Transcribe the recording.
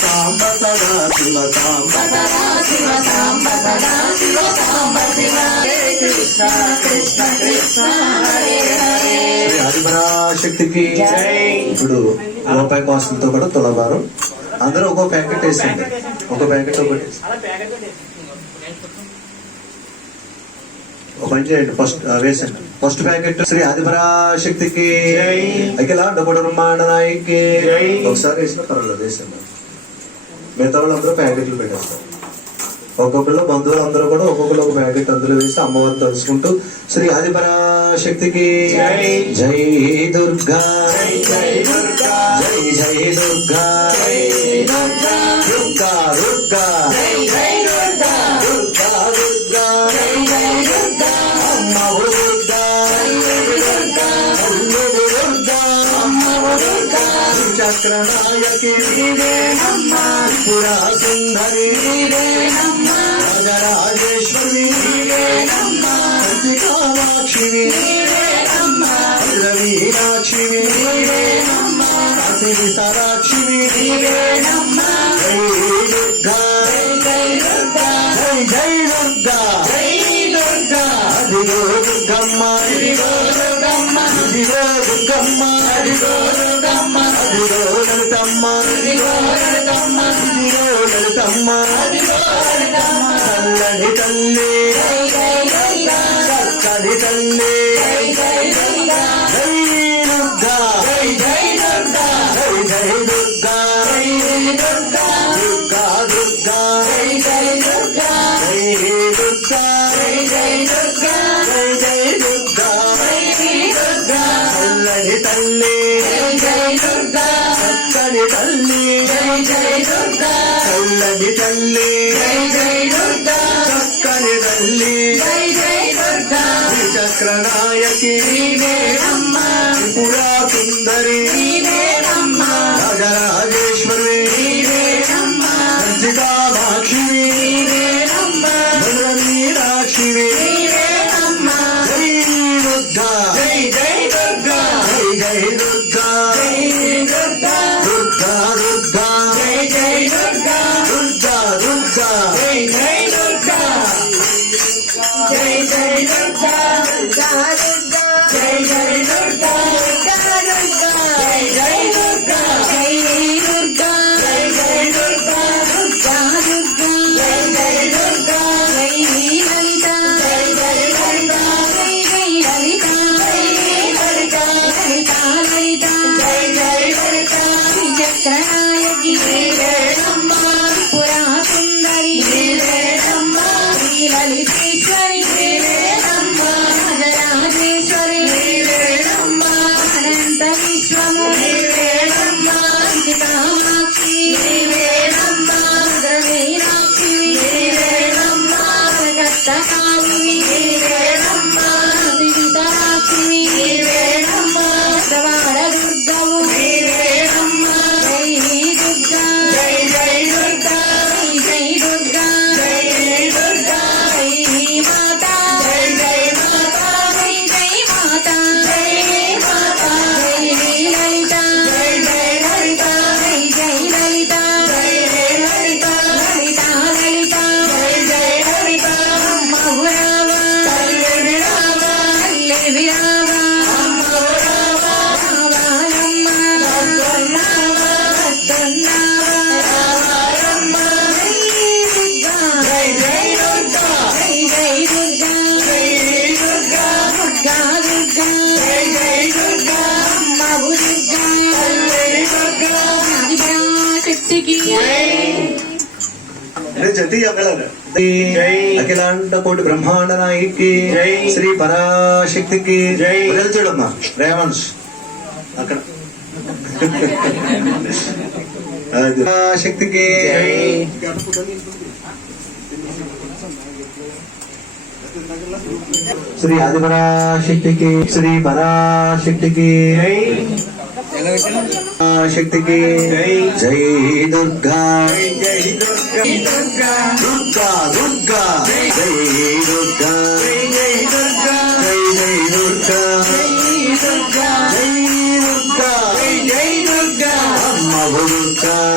సాంబ సదా శివ సాంబ సదా శివ సాంబ సదా శివ సాంబ శివ హరే కృష్ణ కృష్ణ కృష్ణ హరే హరే శ్రీ హరిపరాశక్తికి ఇప్పుడు రూపాయి కాసులతో కూడా తులబారు అందరూ ఒక్కో ప్యాకెట్ వేసండి ఒక ప్యాకెట్ ఒకటి. ఒక పని చేయండి. ఫస్ట్ వేసండి. ఫస్ట్ ప్యాకెట్ శ్రీ ఆదిపరాశక్తికి. అఖిల డబ్బుడుమాండ నాయకి. ఒకసారి వేసిన పర్వాలేదు వేసండి. మిగతా వాళ్ళందరూ ప్యాకెట్లు పెట్టేస్తారు. ఒక్కొక్కరు బంధువులు అందరూ కూడా ఒక్కొక్కరు ఒక ప్యాకెట్ అందులో వేసి అమ్మవారిని తలుచుకుంటూ శ్రీ ఆదిపరాశక్తికి జై. దుర్గా జై దుర్గా. జై జై దుర్గా. దుర్గా దుర్గా. దుర్గా దుర్గా. దుర్గా చక్రనాయకి పురా సుందరి రాజరాజేశ్వరి కామాక్షివి రవీనాక్షివి కాశీ విశాలాక్షివి జై దుర్గా జై జై దుర్గా దుర్గమ్మ అదిగో దుర్గమ్మ అదిగో చల్లని తల్లి చక్కని తల్లి జై దుర్గా జై జై దుర్గా. దుర్గా దుర్గా జై జై జై దుర్గా. చల్లని తల్లి. చక్కని తల్లి తల్లి చక్కని తల్లి చక్రనాయకి చక్రనాయకి పురా సుందరి లలితేశ్వరి రాజరాజేశ్వరి అనంత విశ్వము కామాక్షి మీనాక్షి జగత్తకాళి విశాలాక్షి శక్తికి జతి చెప్పగలరు అఖిలాండ కోటి బ్రహ్మాండ నాయకి శ్రీ పరాశక్తికి చూడమ్మా రేవంశ్ అక్కడ అది. పరాశక్తికి శ్రీ ఆదిపరాశక్తికి శ్రీ పరాశక్తికి శక్తికి జై దుర్గా. దుర్గా దుర్గా. జై దుర్గా. జై దుర్గా. జై జై దుర్గా. జై దుర్గా అమ్మ దుర్గా